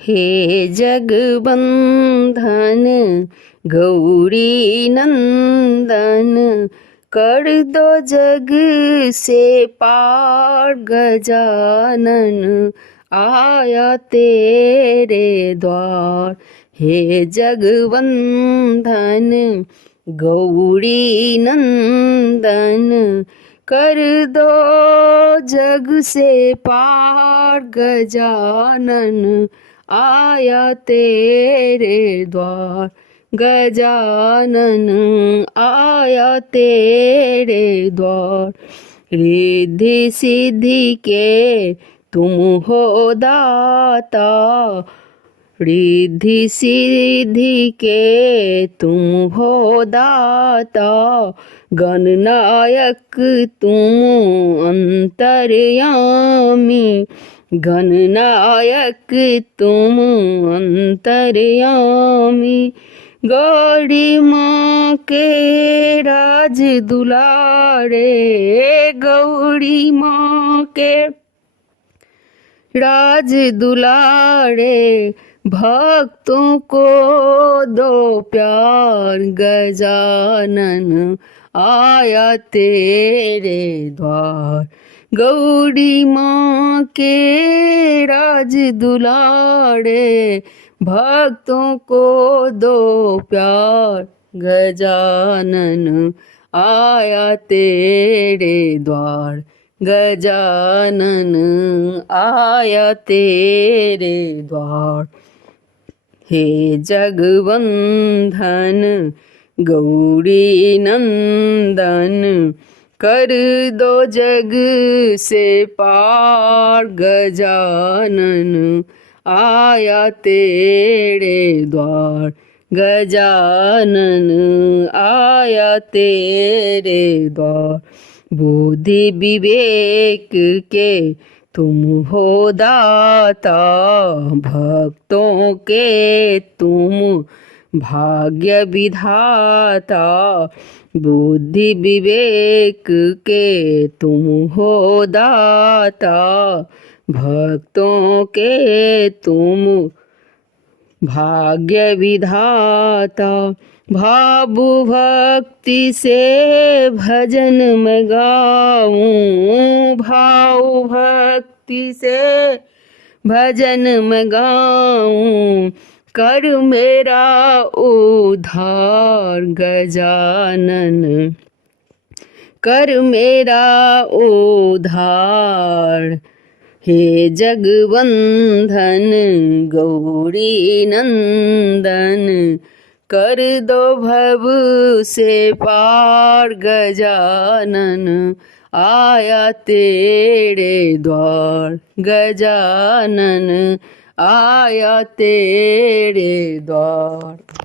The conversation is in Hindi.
हे जगबंधन गौरी नंदन, कर दो जग से पार गजानन, आया तेरे द्वार। हे जगबंधन गौरी नंदन, कर दो जग से पार गजानन, आया तेरे द्वार। गजानन आया तेरे द्वार। रिद्धि सिद्धि के तुम हो दाता, रिद्धि सिद्धि के तुम हो दाता, गणनायक तुम अंतर्यामी, गणनायक तुम अंतर्यामी। गौरी माँ के राज दुलारे, गौरी माँ के राज दुलारे, भक्तों को दो प्यार। गजानन आया तेरे द्वार। गौरी माँ के राज दुलारे, भक्तों को दो प्यार। गजानन आया तेरे द्वार। गजानन आया तेरे द्वार। हे जगबंधन गौरी नंदन, कर दो जग से पार। गजानन आया तेरे द्वार। गजानन आया तेरे द्वार। बुद्धि विवेक के तुम हो दाता, भक्तों के तुम भाग्य विधाता। बुद्धि विवेक के तुम हो दाता, भक्तों के तुम भाग्य विधाता। भाव भक्ति से भजन मैं गाऊं, भाव भक्ति से भजन मैं गाऊं, कर मेरा उद्धार। गजानन कर मेरा उद्धार। हे जगबंधन गौरी नंदन, कर दो भव से पार। गजानन आया तेरे द्वार। गजानन आया तेरे द्वार।